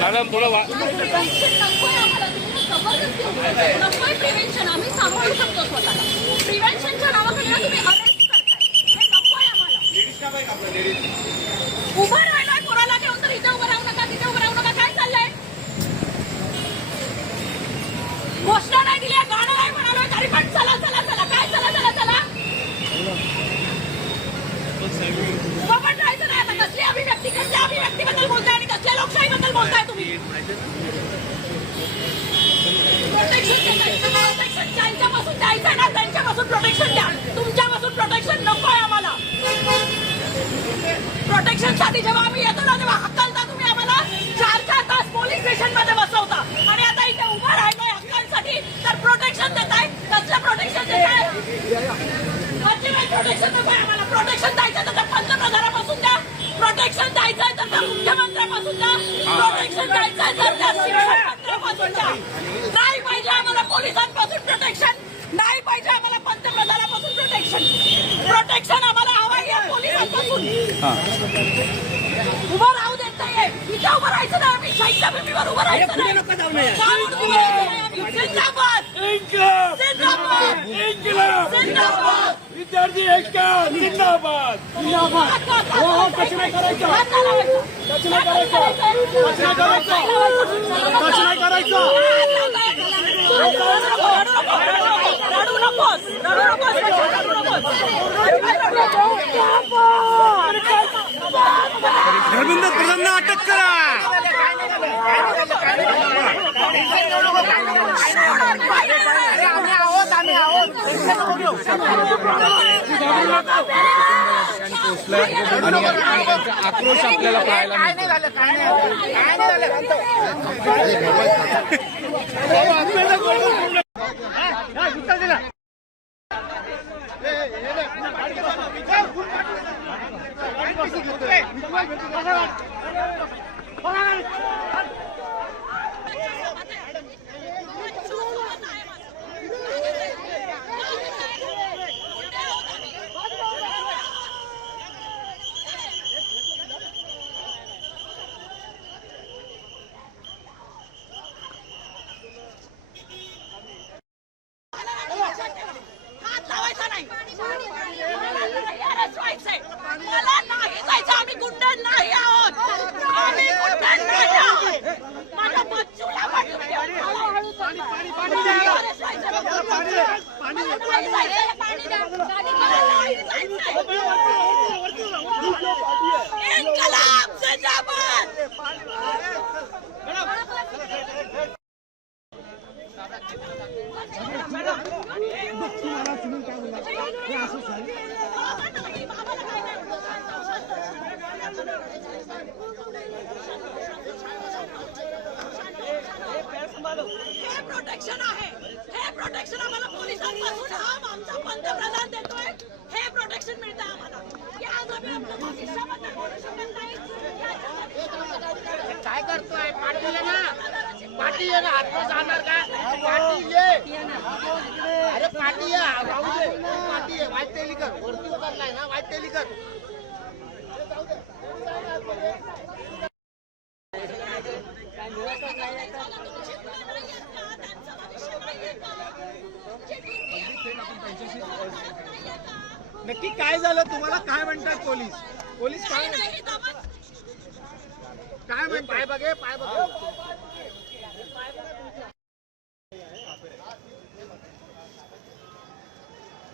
Madam थोडं prevention आम्ही सांभाळू शकतो स्वतःला. प्रिव्हेन्शनच्या नावाखाली तुम्ही अरेस्ट करताय, हे नको आहे आम्हाला. उभं राहिलाय कोणाला घेऊन, तर इथे उभं राहू नका, तिथे उभं राहू नका. काय चाललंय? घोषणा नाही दिली, गाणं नाही म्हणालोय तरी पण चला चला चला. काय चला चला चला? उभं पण राहायचं नाही. आता कसली अभिव्यक्ती, कसल्या अभिव्यक्तीबद्दल बोलताय आणि कसल्या लोकशाहीबद्दल बोलताय तुम्ही? प्रोटेक्शन ज्यांच्यापासून द्यायचं ना त्यांच्यापासून प्रोटेक्शन द्या. तुमच्यापासून प्रोटेक्शन नको आहे आम्हाला. प्रोटेक्शनसाठी जेव्हा आम्ही येतो ना तेव्हा हक्कालता तुम्ही आम्हाला 4-4 तास पोलीस स्टेशनमध्ये बसवता आणि आता इथे उभा राहिलोय हक्कांसाठी तर प्रोटेक्शन देताय. कसलं प्रोटेक्शन देताय? अजिबात प्रोटेक्शन देताय आम्हाला. प्रोटेक्शन द्यायचं तर पंतप्रधानापासून द्या, प्रोटेक्शन द्यायचंय तर त्या मुख्यमंत्र्यापासून द्या, प्रोटेक्शन द्यायचंय तर त्या शिक्षणमंत्र्यापासून द्या. नाही पाहिजे आम्हाला पोलिसांपासून प्रोटेक्शन, नाही पाहिजे आम्हाला पंतप्रधानापासून प्रोटेक्शन. प्रोटेक्शन आम्हाला हवं आहे पोलिसांपासून. उभं राहू देत नाहीये. इथे उभं राहायचं नाही आम्ही. साहित्य भूमीवर उभं राहायचं नाही. जिंदाबाद जिंदाबाद जिंदाबाद. विद्यार्थी ऐका, जिंदाबाद जिंदाबाद. हो हो, कसं नाही करायचं, कसं नाही करायचं, कसं नाही करायचं, कसं नाही करायचं. रडू नकोस, रडू नकोस, रडू नकोस. धर्मेंद्र प्रधानला अटक करा. आक्रोश आपल्याला पाहायला मला नाही जायचं. आम्ही गुंड नाही आहोत. आम्ही गुंड नाही आहोत. माझ्या बच्चूला इन्कलाब जिंदाबाद. हे प्रोटेक्शन आहे. हे प्रोटेक्शन आम्हाला पोलिसांपासून हा आमचा पंतप्रधान देतोय. हे प्रोटेक्शन मिळतं आम्हाला. की आज आम्ही आपल्या भविष्याबद्दल बोलू शकत नाही. काय करतोय? पाटील ना, पाटील ना, हात जाणार का? पाटील ये, अरे पाटील ये, राहू दे. पाटील ये, वाईट टेलिकर वरती उतरलाय ना, वाईट टेलिकर. नक्की काय झालं? तुम्हाला काय म्हणतात पोलीस? पोलीस काय नाही, काय म्हणतात? पाय बघे, पाय बघे.